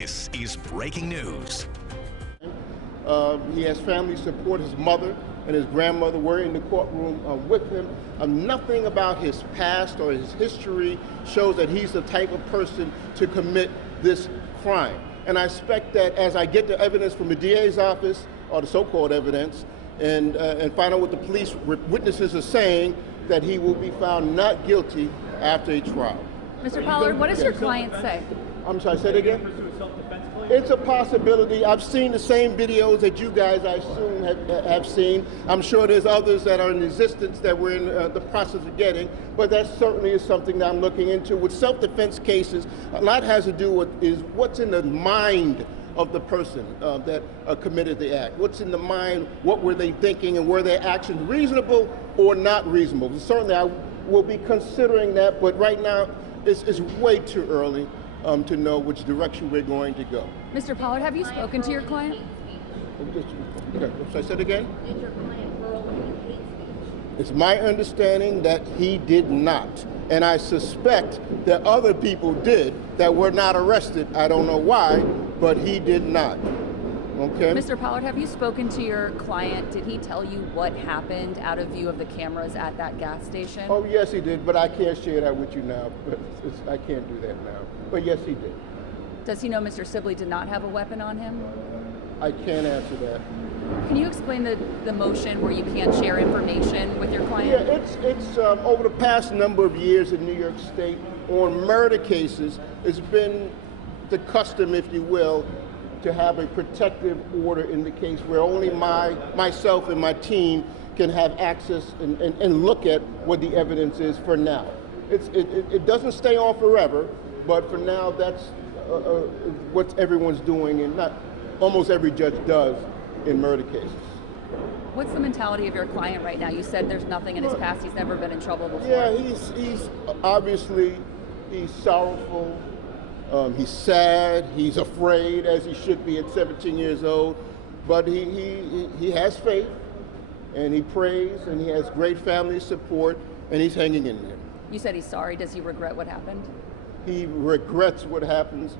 This is breaking news. He has family support. His mother and his grandmother were in the courtroom with him. Nothing about his past or his history shows that he's the type of person to commit this crime. And I expect that as I get the evidence from the DA's office, or the so-called evidence, and find out what the police witnesses are saying, that he will be found not guilty after a trial. Mr. Pollard, what does your client say? I'm sorry, say it again? It's a possibility. I've seen the same videos that you guys, I assume, have seen. I'm sure there's others that are in existence that we're in the process of getting, but that certainly is something that I'm looking into. With self-defense cases, a lot has to do with is what's in the mind of the person that committed the act. What's in the mind, what were they thinking, and were their actions reasonable or not reasonable? Certainly I will be considering that, but right now it's way too early to know which direction we're going to go. Mr. Pollard, have you spoken to your client? Okay, so I said again? Did your client hurl any hate speech? It's my understanding that he did not. And I suspect that other people did that were not arrested. I don't know why, but he did not. Okay? Mr. Pollard, have you spoken to your client? Did he tell you what happened out of view of the cameras at that gas station? Oh, yes, he did, but I can't share that with you now. I can't do that now. But yes, he did. Does he know Mr. Sibley did not have a weapon on him? I can't answer that. Can you explain the motion where you can't share information with your client? Yeah, it's over the past number of years in New York State, on murder cases, it's been the custom, if you will, to have a protective order in the case where only myself and my team can have access and look at what the evidence is for now. It doesn't stay on forever, but for now that's what everyone's doing, and not almost every judge does in murder cases. What's the mentality of your client right now? You said there's nothing in his past, he's never been in trouble before. Yeah, he's obviously, he's sorrowful, he's sad, he's afraid, as he should be at 17 years old, but he has faith, and he prays, and he has great family support, and he's hanging in there. You said he's sorry. Does he regret what happened? He regrets what happens,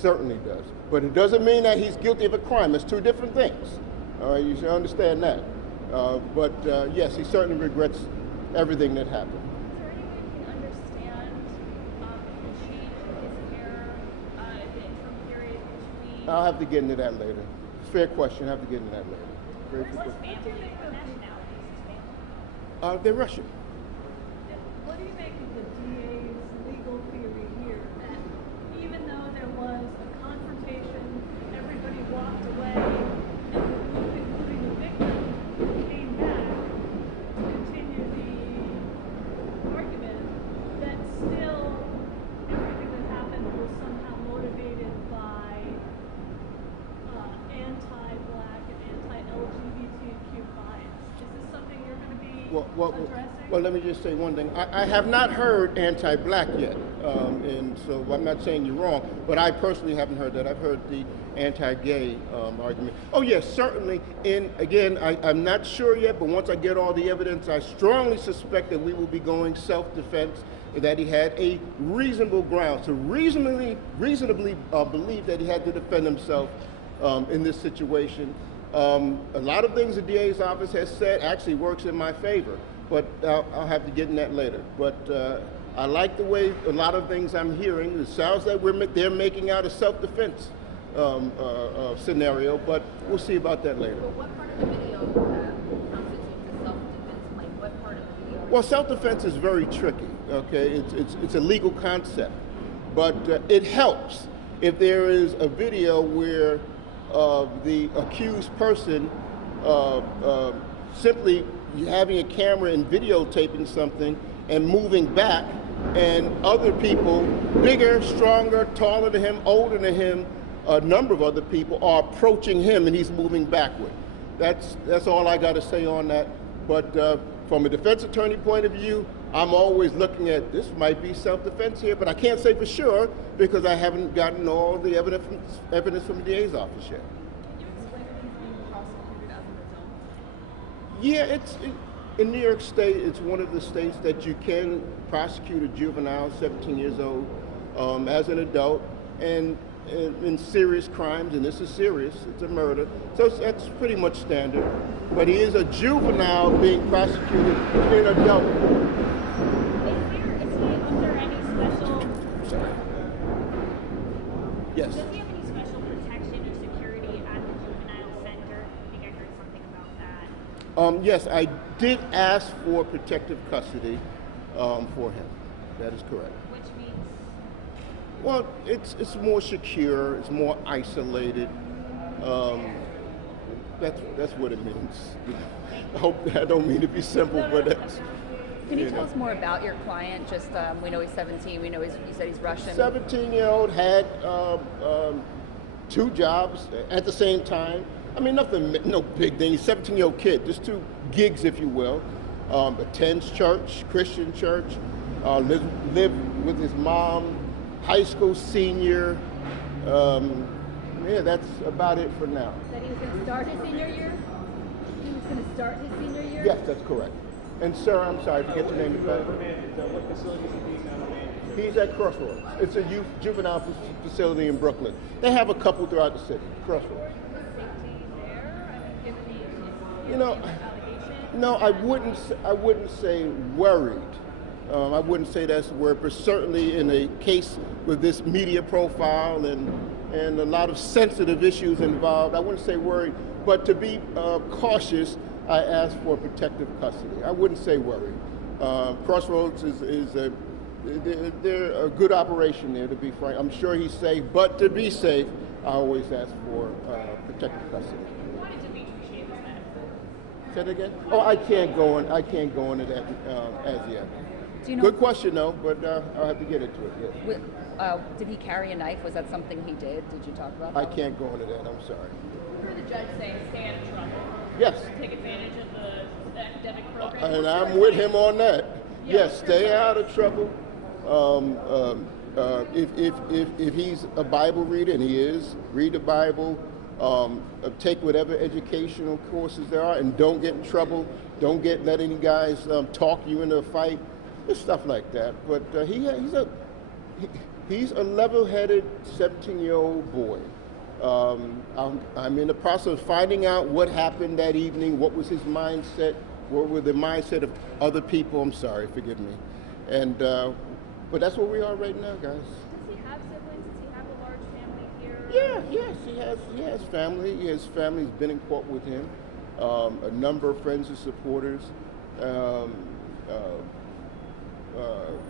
certainly does. But it doesn't mean that he's guilty of a crime. It's two different things. All right, you should understand that. But yes, he certainly regrets everything that happened. Is there any way you can understand the change in his hair, the interim period between? I'll have to get into that later. Fair question. I'll have to get into that later. Very Where's good his question. family? What nationality is his family? They're Russian. What do you make of the DA's legal theory here that even though there was a confrontation, everybody walked away, and the group, including the victim, came back to continue the argument, that still everything that happened was somehow motivated by anti-Black and anti-LGBTQ bias? Is this something you're going to be addressing? Well, let me just say one thing. I have not heard anti-Black yet, and so I'm not saying you're wrong, but I personally haven't heard that. I've heard the anti-gay argument. Oh, yes, certainly. And again, I'm not sure yet, but once I get all the evidence, I strongly suspect that we will be going self-defense, that he had a reasonable ground to reasonably believe that he had to defend himself in this situation. A lot of things the DA's office has said actually works in my favor, but I'll have to get in that later. But I like the way a lot of things I'm hearing. It sounds like they're making out a self-defense scenario, but we'll see about that later. But what part of the video constitutes a self-defense claim? What part of the video? Well, self-defense is very tricky, okay? It's a legal concept, but it helps if there is a video where the accused person simply having a camera and videotaping something and moving back, and other people, bigger, stronger, taller than him, older than him, a number of other people are approaching him and he's moving backward. That's all I got to say on that. But from a defense attorney point of view, I'm always looking at this might be self-defense here, but I can't say for sure because I haven't gotten all the evidence from the DA's office yet. Can you explain if he's being prosecuted as an adult? Yeah, in New York State, it's one of the states that you can prosecute a juvenile, 17 years old, as an adult, and in serious crimes, and this is serious, it's a murder. So that's pretty much standard. But he is a juvenile being prosecuted in adult. Is he under any special? Sorry. Yes. Does he have any special protection or security at the juvenile center? I think I heard something about that. Yes, I did ask for protective custody for him. That is correct. Which means Well, it's more secure. It's more isolated. That's what it means. I don't mean to be simple, but that's. Can you tell us more about your client? Just we know he's 17. We know you said he's Russian. 17-year-old had 2 jobs at the same time. I mean, nothing, no big thing. He's a 17-year-old kid. Just 2 gigs, if you will. Attends church, Christian church. Live with his mom. High school senior. Yeah, that's about it for now. That he was going to start his senior year? He was going to start his senior year? Yes, that's correct. And sir, I'm sorry, forget your name again. What facility is he being managed? He's at Crossroads. It's a youth juvenile facility in Brooklyn. They have a couple throughout the city. Crossroads. safety there? I mean, given the You know, allegation? no, I wouldn't say worried. I wouldn't say that's the word, but certainly in a case with this media profile and a lot of sensitive issues involved, I wouldn't say worried, but to be cautious, I asked for protective custody. I wouldn't say worried. Crossroads they're a good operation there, to be frank. I'm sure he's safe, but to be safe, I always ask for protective custody. Why did Dimitri shave his head? Say that again? Oh, I can't go into that as yet. Do you know? Good question, though, but I'll have to get into it. Yes. Did he carry a knife? Was that something he did? Did you talk about I that? can't go into that. I'm sorry. Heard the judge say stay out of trouble. Yes, Take advantage of the academic program. and I'm with him on that. Yes, stay out of trouble. If he's a Bible reader, and he is, read the Bible. Take whatever educational courses there are, and don't get in trouble. Don't let any guys talk you into a fight. Just stuff like that. But he's a level-headed 17-year-old boy. I'm in the process of finding out what happened that evening. What was his mindset? What were the mindset of other people? I'm sorry, forgive me. And but that's where we are right now, guys. Does he have siblings? Does he have a large family here? Yeah, yes, he has family. His family's been in court with him. A number of friends and supporters.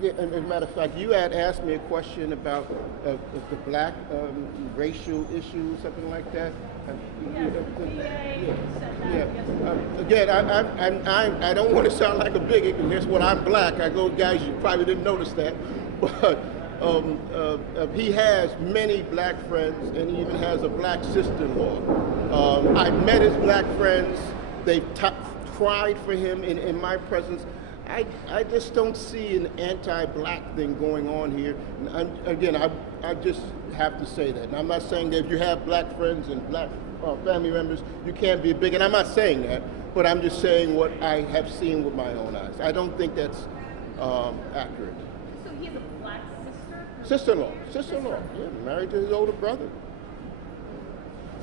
Yeah, and as a matter of fact, you had asked me a question about the black racial issue, something like that. Yes, the DA said that yesterday. Again, I don't want to sound like a bigot, and that's what I'm black. I go, guys, you probably didn't notice that, but he has many black friends, and he even has a black sister-in-law. I met his black friends. They cried for him in my presence. I just don't see an anti-black thing going on here. And I just have to say that. And I'm not saying that if you have black friends and black family members, you can't be big. And I'm not saying that, but I'm just saying what I have seen with my own eyes. I don't think that's accurate. So he has a black sister? Sister-in-law, yeah, married to his older brother.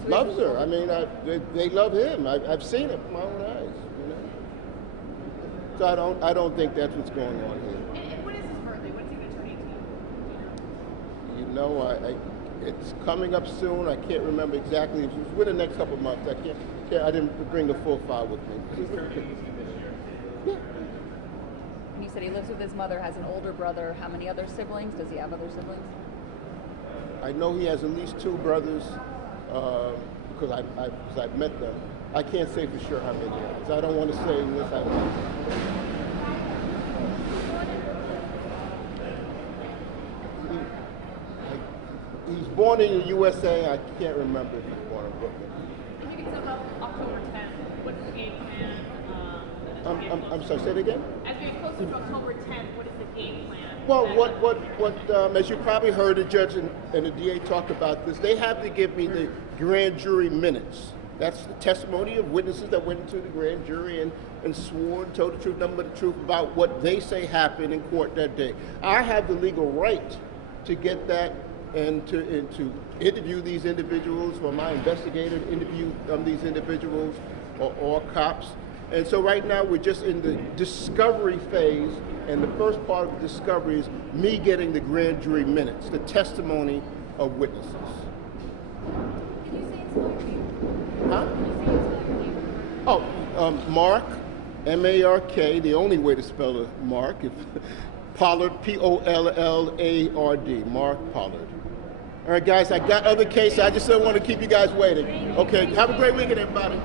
Loves her. I mean, they love him. I've seen it with my own eyes. You know? So I don't think that's what's going on here. And what is his birthday? What's he going to turn 18? You know, it's coming up soon. I can't remember exactly. It's within the next couple of months. I didn't bring the full file with me. He's turning 18 this year. Yeah. And you said he lives with his mother, has an older brother. How many other siblings? Does he have other siblings? I know he has at least 2 brothers because I've met them. I can't say for sure how many because I don't want to say unless I know. He's born in the USA. I can't remember if he's born in Brooklyn. If you could sum up October 10th, what's the game plan? I'm sorry, say it again? As we get closer to October 10th, what is the game plan? Well, as you probably heard, the judge and the DA talked about this. They have to give me the grand jury minutes. That's the testimony of witnesses that went into the grand jury and swore, told the truth, nothing but the truth about what they say happened in court that day. I have the legal right to get that and to interview these individuals, for my investigator to interview these individuals or cops. And so right now we're just in the discovery phase, and the first part of the discovery is me getting the grand jury minutes, the testimony of witnesses. Did you say it's spell your name? Huh? Did you say it's spell your name? Oh, Mark, M-A-R-K, the only way to spell it, Mark, Pollard, P-O-L-L-A-R-D, Mark Pollard. All right, guys, I got other cases. I just don't want to keep you guys waiting. Okay, have a great weekend, everybody.